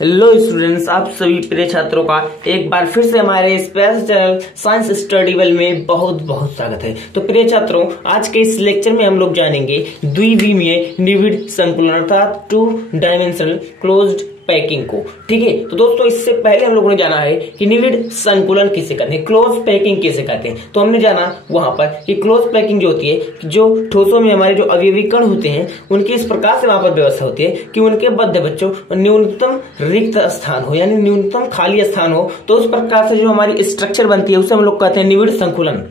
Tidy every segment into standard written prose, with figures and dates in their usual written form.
Hello students, आप सभी प्रिय छात्रों का एक बार फिर से हमारे special channel science study well में बहुत बहुत स्वागत है। तो प्रिय छात्रों, आज के इस लेक्चर में हम लोग जानेंगे द्विविमीय निविड़ संकुलन अर्थात 2 डायमेंशनल क्लोज्ड पैकिंग को। ठीक है, तो दोस्तों इससे पहले हम लोगों ने जाना है कि निविड़ संकुलन किसे कहते हैं, क्लोज पैकिंग किसे कहते हैं। तो हमने जाना वहां पर कि क्लोज पैकिंग जो होती है, जो ठोसों में हमारे जो अवयवी कण होते हैं उनकी इस प्रकार से वहां पर व्यवस्था होती है कि उनके मध्य बच्चों न्यूनतम रिक्त स्थान हो, यानी न्यूनतम खाली स्थान हो। तो उस प्रकार से जो हमारी स्ट्रक्चर बनती है उसे हम लोग कहते हैं निविड़ संकुलन।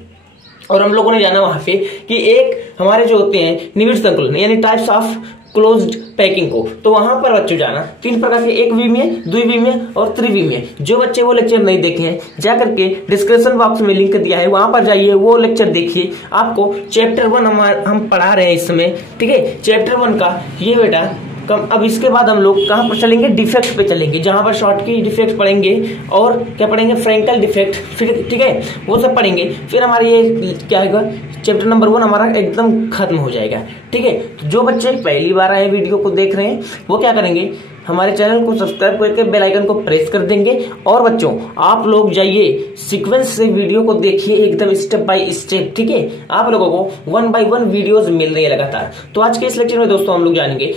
और हम लोगों ने जाना वहां पे कि एक हमारे जो होते हैं निविड़ संकुलन यानी टाइप्स ऑफ क्लोज्ड पैकिंग को, तो वहां पर बच्चों जाना 3 प्रकार के, एक विमीय, द्विविमीय और त्रिविमीय। जो बच्चे वो लेक्चर नहीं देखे हैं जाकर के डिस्क्रिप्शन बॉक्स में लिंक दिया है, वहां पर जाइए, वो लेक्चर देखिए। आपको चैप्टर 1 हम पढ़ा रहे हैं इस समय। ठीक है, चैप्टर 1 का ये बेटा कम। अब इसके बाद हम लोग कहां पर चलेंगे, डिफेक्ट पे चलेंगे, जहां पर शॉर्ट की डिफेक्ट पढ़ेंगे और क्या पढ़ेंगे, फ्रैंकल डिफेक्ट। फिर ठीक है, वो सब पढ़ेंगे। फिर हमारा ये क्या होगा, चैप्टर नंबर 1 हमारा एकदम खत्म हो जाएगा। ठीक है, तो जो बच्चे पहली बार आए वीडियो को देख रहे हैं वो क्या करेंगे, हमारे चैनल को सब्सक्राइब करके बेल आइकन को प्रेस कर देंगे। और बच्चों आप लोग जाइए सीक्वेंस से वीडियो को देखिए एकदम स्टेप बाय स्टेप। ठीक है, आप लोगों को 1 बाय 1 वीडियोस मिल रही है लगातार। तो आज के इस लेक्चर में दोस्तों हम लोग जानेंगे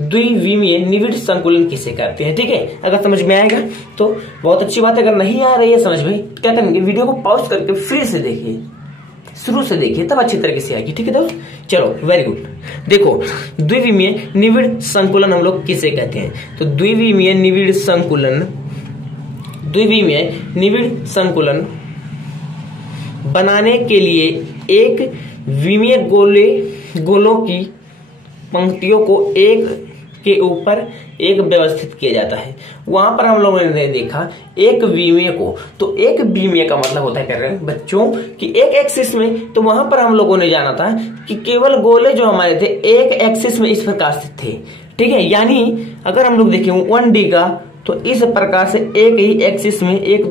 द्विविमीय निविड़ संकुलन किसे कहते हैं। ठीक है, अगर समझ में आएगा तो बहुत अच्छी बात है, अगर नहीं आ रही है समझ में क्या करेंगे, वीडियो को पॉज करके फिर से देखिए, शुरू से देखिए, तब अच्छी तरीके से आएगी। ठीक है दोस्त, चलो वेरी गुड। देखो द्विविमीय निविड़ संकुलन हम लोग किसे कहते हैं, तो द्विविमीय निविड़ संकुलन बनाने के लिए एक विमीय गोलों की पंक्तियों को एक के ऊपर एक व्यवस्थित किया जाता है। वहां पर हम लोगों ने देखा एक विमीय को, तो एक विमीय का मतलब होता है कह रहे हैं बच्चों कि एक एक्सिस में, तो वहां पर हम लोगों ने जाना था कि केवल गोले जो हमारे थे एक एक्सिस में इस प्रकार से थे। ठीक है, यानी अगर हम लोग देखें 1D का, तो इस प्रकार से एक ही एक्सिस में एक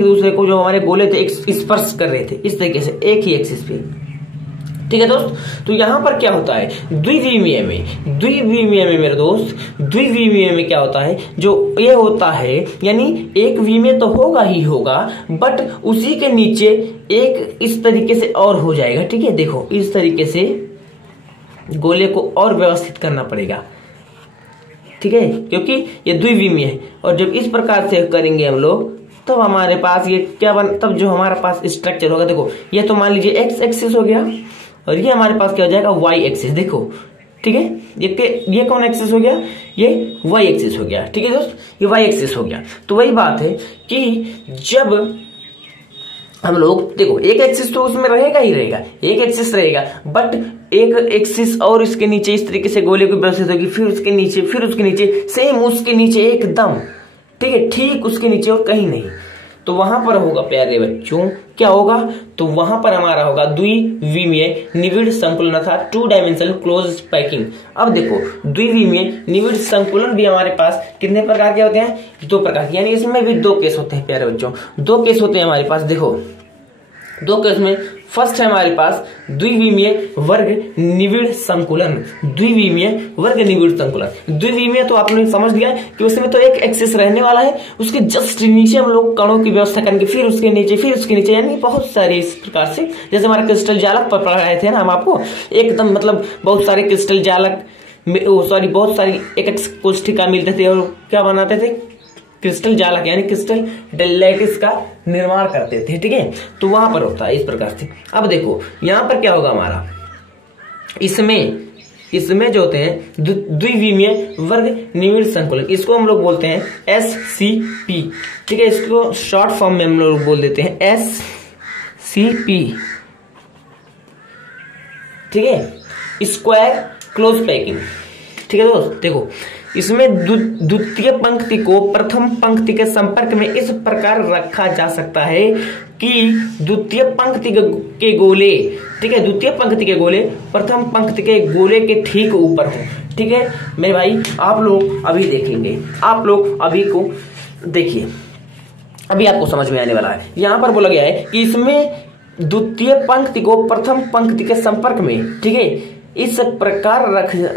दूसरे को जो हमारे गोले थे स्पर्श कर रहे थे इस तरीके से एक ही एक्सिस पे। ठीक है दोस्त, तो यहां पर क्या होता है द्विविमीय में मेरे दोस्त, द्विविमीय में क्या होता है, जो ये होता है यानी एक विमीय तो होगा ही होगा, बट उसी के नीचे एक इस तरीके से और हो जाएगा। ठीक है, देखो इस तरीके से गोले को और व्यवस्थित करना पड़ेगा। ठीक है, क्योंकि ये द्विविमीय है, और जब इस प्रकार से करेंगे हम लोग तब हमारे पास ये क्या तब जो हमारे पास स्ट्रक्चर होगा, देखो ये तो मान लीजिए एक्स एक्सिस हो गया और ये हमारे पास क्या हो जाएगा, वाई एक्सिस। देखो ठीक है, ये कौन एक्सिस हो गया, ये वाई एक्सिस हो गया। ठीक है दोस्त, ये वाई एक्सिस हो गया। तो वही बात है कि जब हम लोग देखो एक एक्सिस तो उसमें रहेगा ही रहेगा, एक एक्सिस रहेगा, बट एक एक्सिस और इसके नीचे इस तरीके से गोले को व्यवस्थित होगी, फिर उसके नीचे सेम उसके नीचे एकदम। ठीक है, ठीक उसके नीचे और कहीं नहीं। तो वहां पर होगा प्यारे बच्चों, क्या होगा, तो वहां पर हमारा होगा द्विविमीय निविड़ संकुलन अर्थात 2 डायमेंशनल क्लोज्ड पैकिंग। अब देखो द्विविमीय निविड़ संकुलन भी हमारे पास कितने प्रकार के होते हैं, 2 प्रकार के, यानी इसमें भी 2 केस होते हैं प्यारे बच्चों, 2 केस होते हैं हमारे पास। देखो 2 केस में फर्स्ट है हमारे पास द्विविमीय वर्ग निविड़ संकुलन। द्विविमीय तो आपने समझ लिया कि उसमें तो एक एक्सिस रहने वाला है, उसके जस्ट नीचे हम लोग कणों की व्यवस्था करेंगे, फिर उसके नीचे यानी बहुत सारे इस प्रकार से, जैसे हमारे क्रिस्टल जालक पर पढ़ रहे थे ना हम आपको, एकदम मतलब बहुत सारे क्रिस्टल जालक बहुत सारी एक कोष्ठिका मिलते थे और क्या बनाते थे, क्रिस्टल जालक यानी क्रिस्टल लैटिस का निर्माण करते थे। ठीक है, तो वहां पर होता है इस प्रकार से। अब देखो यहां पर क्या होगा हमारा, इसमें जो होते हैं द्विविमीय वर्ग निविड़ संकुलन, इसको हम लोग बोलते हैं SCP। ठीक है, इसको शॉर्ट फॉर्म में हम लोग बोल देते हैं SCP। ठीक है, स्क्वायर क्लोज पैकिंग। ठीक है दोस्त, देखो इसमें द्वितीय पंक्ति को प्रथम पंक्ति के संपर्क में इस प्रकार रखा जा सकता है कि द्वितीय पंक्ति के गोले, ठीक है, द्वितीय पंक्ति के गोले प्रथम पंक्ति के गोले के ठीक ऊपर हो। ठीक है मेरे भाई, आप लोग अभी देखेंगे, आप लोग अभी को देखिए, अभी आपको समझ में आने वाला है। यहां पर बोला गया है कि इसमें द्वितीय पंक्ति को प्रथम पंक्ति के संपर्क में, ठीक है, इस प्रकार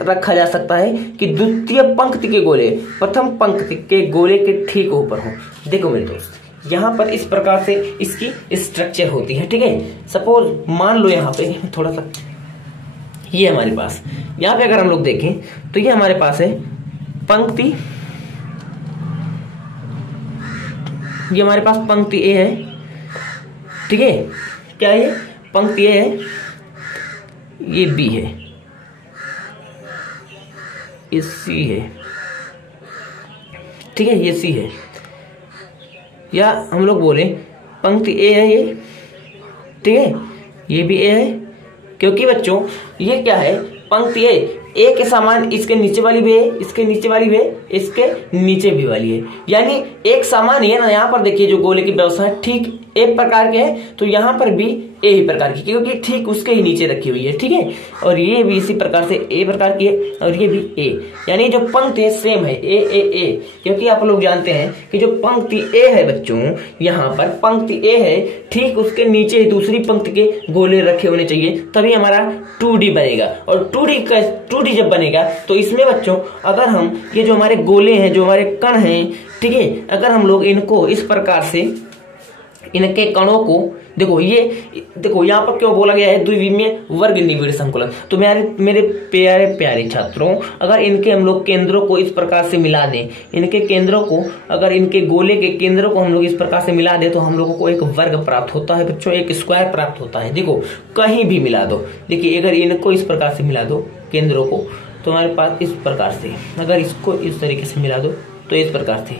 रखा जा सकता है कि द्वितीय पंक्ति के गोले प्रथम पंक्ति के गोले के ठीक ऊपर हो। देखो मेरे दोस्त, यहाँ पर इस प्रकार से इसकी स्ट्रक्चर होती है, ठीक है। सपोज मान लो यहाँ पे थोड़ा सा ये हमारे पास, यहाँ पे अगर हम लोग देखें तो ये हमारे पास है पंक्ति, ये हमारे पास पंक्ति ए है, ठीक है। क्या है? पंक्ति ए है, ये बी है, ये सी है, ठीक है, ये सी है, या हम लोग बोले पंक्ति ए है ये, ठीक है, ये भी ए है। क्योंकि बच्चों ये क्या है, पंक्ति ए के समान इसके नीचे वाली भी है, इसके नीचे वाली भी है, इसके नीचे भी वाली है, यानी एक समान है ना। यहाँ पर देखिए जो गोले की व्यवस्था है ठीक एक प्रकार के है, तो यहाँ पर भी ए ही प्रकार की, क्योंकि ठीक उसके ही नीचे रखी हुई है, ठीक है। और ये भी इसी प्रकार से ए प्रकार की है, और ये भी ए, यानी जो पंक्ति है सेम है ए ए ए। क्योंकि आप लोग जानते हैं कि जो पंक्ति ए है बच्चों, यहाँ पर पंक्ति ए है, ठीक उसके नीचे ही दूसरी पंक्ति के गोले रखे होने चाहिए, तभी हमारा 2D बनेगा। और 2D जब बनेगा तो इसमें बच्चों अगर हम ये जो हमारे गोले हैं, जो हमारे कण हैं, ठीक है, अगर हम लोग इनको इस प्रकार से इनके कणों को देखो, ये देखो यहाँ पर क्यों बोला गया है द्विविमीय वर्ग निविड़ संकुलन। तो मेरे प्यारे प्यारे छात्रों, अगर इनके हम लोग केंद्रों को इस प्रकार से मिला दें, इनके केंद्रों को, अगर इनके गोले के केंद्रों को हम लोग इस प्रकार से मिला दें, तो हम लोगों को एक वर्ग प्राप्त होता है बच्चों, एक स्क्वायर प्राप्त होता है। देखो कहीं भी मिला दो, देखिए अगर इनको इस प्रकार से मिला दो केंद्रों को, तो हमारे पास इस प्रकार से, अगर इसको इस तरीके से मिला दो तो इस प्रकार से,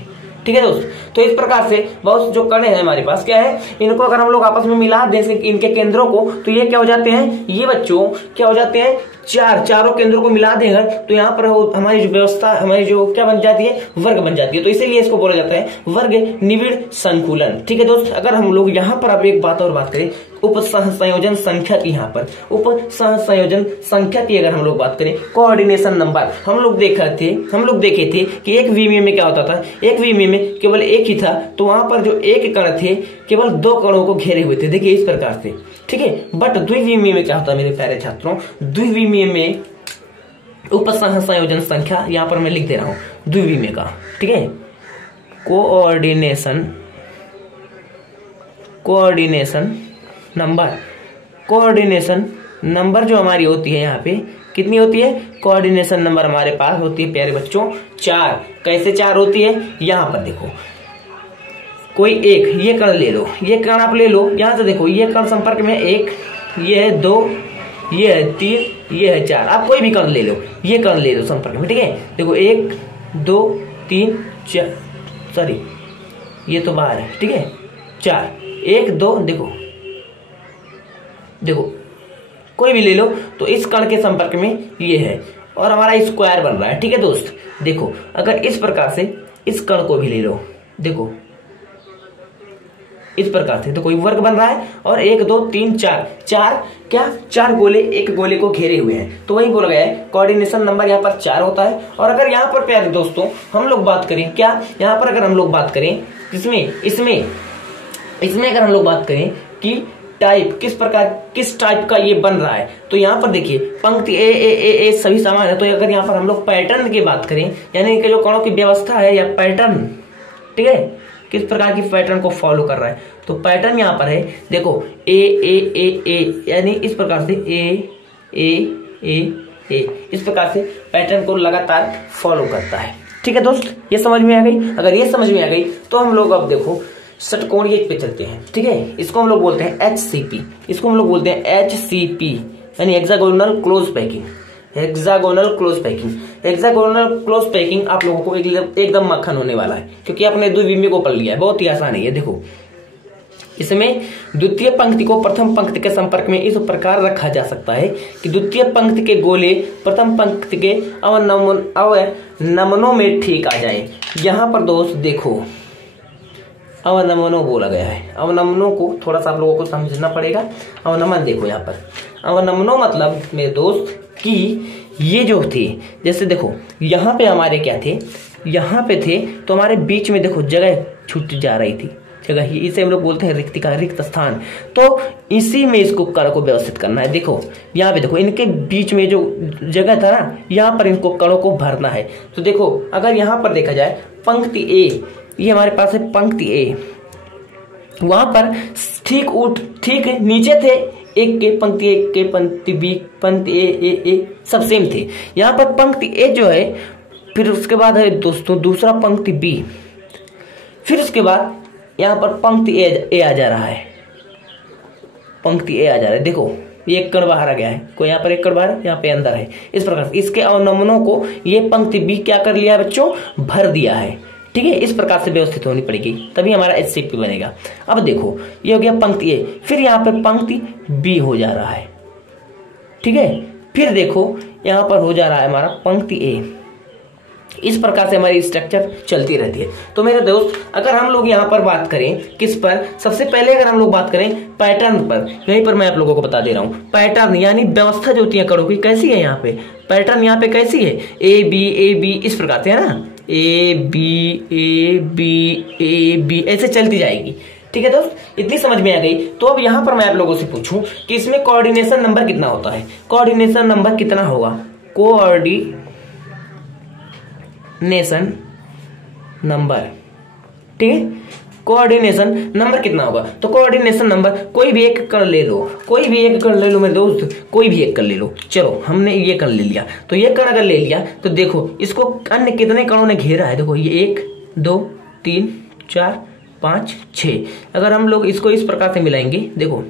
ठीक है दोस्त। तो इस प्रकार से बहुत जो कण है हमारे पास क्या है, इनको अगर हम लोग आपस में मिला दें इनके केंद्रों को, तो ये क्या हो जाते हैं, ये बच्चों क्या हो जाते हैं, चारों केंद्रों को मिला देंगे तो यहाँ पर हमारी जो व्यवस्था, हमारी जो क्या बन जाती है, वर्ग बन जाती है। तो इसीलिए इसको बोला जाता है वर्ग निविड़ संकुलन, ठीक है दोस्त। अगर हम लोग यहाँ पर अब एक बात और बात करें, उप सहसंयोजन संख्या की, यहाँ पर उप सहसंयोजन संख्या की अगर हम लोग बात करें, कोऑर्डिनेशन नंबर, हम लोग देखे थे कि एक विमीय में क्या होता था, एक विमीय में केवल एक ही था, तो वहां पर जो एक कण थे केवल 2 कणों को घेरे हुए थे, देखिए इस प्रकार से, ठीक है। बट द्विविमीय में क्या होता है मेरे प्यारे छात्रों, द्विविमीय में उप सहसंयोजन संख्या, यहाँ पर मैं लिख दे रहा हूं द्विविमीय का, ठीक है, कोऑर्डिनेशन नंबर जो हमारी होती है यहाँ पे कितनी होती है, कोऑर्डिनेशन नंबर हमारे पास होती है प्यारे बच्चों 4। कैसे 4 होती है, यहाँ पर देखो कोई एक ये कण ले लो, ये कण आप ले लो, यहाँ से देखो ये कण संपर्क में 1, ये है 2, ये है 3, ये है 4, आप कोई भी कण ले लो, ये कण ले लो संपर्क में, ठीक है। देखो 1 2 3 4, सॉरी ये तो बाहर है, ठीक है, 4 1 2, देखो कोई भी ले लो, तो इस कण के संपर्क में ये है और हमारा स्क्वायर बन रहा है, ठीक है दोस्त। देखो अगर इस प्रकार से इस कण को भी ले लो, देखो इस प्रकार से, तो कोई वर्ग बन रहा है, और 1 2 3 4 क्या 4 गोले एक गोले को घेरे हुए हैं, तो वही बोला गया है कोऑर्डिनेशन नंबर यहाँ पर 4 होता है। और अगर यहाँ पर प्यारे दोस्तों हम लोग बात करें, क्या यहाँ पर अगर हम लोग बात करें इसमें अगर हम लोग बात करें कि टाइप किस टाइप का ये बन रहा है, तो यहाँ पर देखिए पंक्ति ए सभी समान है। तो अगर यहाँ पर हम लोग पैटर्न की बात करें, यानी कि जो कणों की व्यवस्था है या पैटर्न, ठीक है, किस प्रकार की पैटर्न को फॉलो कर रहा है, तो पैटर्न यहाँ पर है, देखो ए, यानी इस प्रकार से ए इस प्रकार से पैटर्न को लगातार फॉलो करता है, ठीक है दोस्त। ये समझ में आ गई? अगर ये समझ में आ गई तो हम लोग अब देखो षटकोणीय पे चलते हैं, ठीक है। इसको हम लोग बोलते हैं HCP, यानी hexagonal close packing. Hexagonal close packing आप लोगों को एकदम मक्खन होने वाला है, क्योंकि आपने द्विविमीय को पढ़ लिया है, बहुत ही आसान है ये। देखो इसमें द्वितीय पंक्ति को प्रथम पंक्ति के संपर्क में इस प्रकार रखा जा सकता है कि द्वितीय पंक्ति के गोले प्रथम पंक्ति के अवनमनों में ठीक आ जाए। यहाँ पर दोस्त देखो अवनमनों बोला गया है, अवनमनों को थोड़ा सा आप लोगों को समझना पड़ेगा। अवनमन देखो यहाँ पर अवनमनों मतलब मेरे दोस्त कि ये जो थे, जैसे देखो यहाँ पे हमारे क्या थे, यहाँ पे थे तो हमारे बीच में देखो जगह छूट जा रही थी, जगह ही, इसे हम लोग बोलते हैं रिक्तिका, रिक्त स्थान। तो इसी में इसको कण को व्यवस्थित करना है। देखो यहाँ पे देखो इनके बीच में जो जगह था ना, यहाँ पर इनको कणों को भरना है। तो देखो अगर यहाँ पर देखा जाए पंक्ति ए, ये हमारे पास है पंक्ति ए, वहां पर ठीक नीचे थे एक के, पंक्ति एक के, पंक्ति बी, पंक्ति ए सब सेम थे। यहाँ पर पंक्ति ए जो है, फिर उसके बाद है दोस्तों दूसरा पंक्ति बी, फिर उसके बाद यहाँ पर पंक्ति ए आ जा रहा है, पंक्ति ए आ जा रहा है। देखो ये एक कण बाहर आ गया है, कोई यहाँ पर एक कण बाहर, यहाँ पे अंदर है। इस प्रकार से इसके अवनमनों को ये पंक्ति बी क्या कर लिया है बच्चों, भर दिया है। ठीक है, इस प्रकार से व्यवस्थित होनी पड़ेगी, तभी हमारा HCP बनेगा। अब देखो ये हो गया पंक्ति ए, फिर यहाँ पे पंक्ति बी हो जा रहा है। ठीक है, फिर देखो यहाँ पर हो जा रहा है हमारा पंक्ति ए। इस प्रकार से हमारी स्ट्रक्चर चलती रहती है। तो मेरे दोस्त अगर हम लोग यहाँ पर बात करें किस पर, सबसे पहले अगर हम लोग बात करें पैटर्न पर, यहीं पर मैं आप लोगों को बता दे रहा हूँ। पैटर्न यानी व्यवस्था जो होती है कणों की कैसी है, यहाँ पे पैटर्न यहाँ पे कैसी है, ए बी इस प्रकार से है ना, ए बी ऐसे चलती जाएगी। ठीक है दोस्त, इतनी समझ में आ गई। तो अब यहाँ पर मैं आप लोगों से पूछूं कि इसमें कोऑर्डिनेशन नंबर कितना होता है, कोऑर्डिनेशन नंबर कितना होगा, कोऑर्डिनेशन नंबर। ठीक है, कोऑर्डिनेशन नंबर कितना होगा, तो कोऑर्डिनेशन नंबर कोई भी एक कण ले लो, कोई भी एक कण ले लो मेरे दोस्त, कोई भी एक कण ले लो। चलो हमने ये कण ले लिया, तो ये कण अगर ले लिया तो देखो इसको अन्य कितने कणों ने घेरा है, देखो ये 1 2 3 4 5 6। अगर हम लोग इसको इस प्रकार से मिलाएंगे देखो,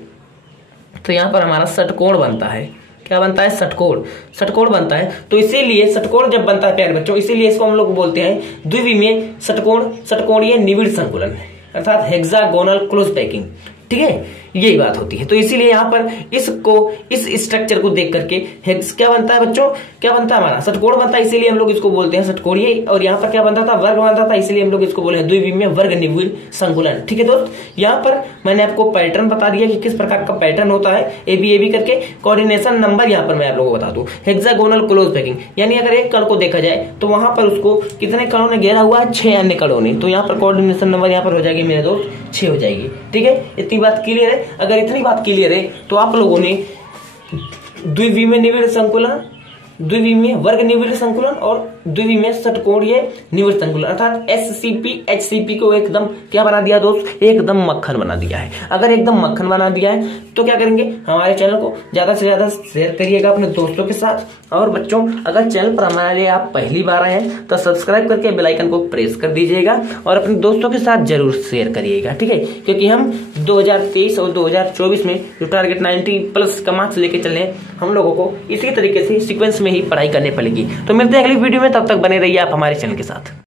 तो यहाँ पर हमारा षटकोण बनता है। क्या बनता है, षटकोण बनता है। तो इसीलिए षटकोण जब बनता है प्यारे बच्चों, इसीलिए इसको हम लोग बोलते हैं द्विविमीय षटकोण, षटकोणीय निविड़ संकुलन, अर्थात हेक्सागोनल क्लोज पैकिंग। ठीक है, यही बात होती है। तो इसीलिए यहाँ पर इसको, इस स्ट्रक्चर को देख करके क्या बनता है बच्चों, क्या बनता है हमारा षटकोण बनता है, इसीलिए हम लोग इसको बोलते हैं षटकोणीय। और यहाँ पर क्या बनता था, वर्ग बनता था, इसीलिए हम लोग इसको बोले हैं द्विविमीय वर्ग निविड़ संकुलन। ठीक है दोस्त, यहाँ पर मैंने आपको पैटर्न बता दिया कि किस प्रकार का पैटर्न होता है, ए बी करके। कोऑर्डिनेशन नंबर यहाँ पर मैं आप लोगों को बता दूं, हेक्सागोनल क्लोज पैकिंग, यानी अगर एक कण को देखा जाए तो वहां पर उसको कितने कणों ने घेरा हुआ है, 6 अन्य कणों ने। तो यहाँ पर कोऑर्डिनेशन नंबर यहाँ पर हो जाएगी मेरे दोस्त 6 हो जाएगी। ठीक है, इतनी बात क्लियर है। अगर इतनी बात क्लियर है तो आप लोगों ने द्विविमीय निविड़ संकुलन, द्विविमीय वर्ग निविड़ संकुलन और द्विविमीय षटकोणीय निविड़ संकुलन अर्थात SCP HCP को एकदम क्या बना दिया दोस्त, एकदम मक्खन बना दिया है। अगर एकदम मक्खन बना दिया है तो क्या करेंगे, हमारे चैनल को ज्यादा से ज्यादा शेयर करिएगा अपने दोस्तों के साथ। और बच्चों अगर चैनल पर हमारे लिए आप पहली बार आए हैं तो सब्सक्राइब करके बेल आइकन को प्रेस कर दीजिएगा और अपने दोस्तों के साथ जरूर शेयर करिएगा। ठीक है, क्योंकि हम 2023 और 2024 में जो टारगेट 90+ का मार्क्स लेके चले हैं, हम लोगों को इसी तरीके से सीक्वेंस में ही पढ़ाई करनी पड़ेगी। तो मिलते हैं अगली वीडियो में, तब तक बने रहिए आप हमारे चैनल के साथ।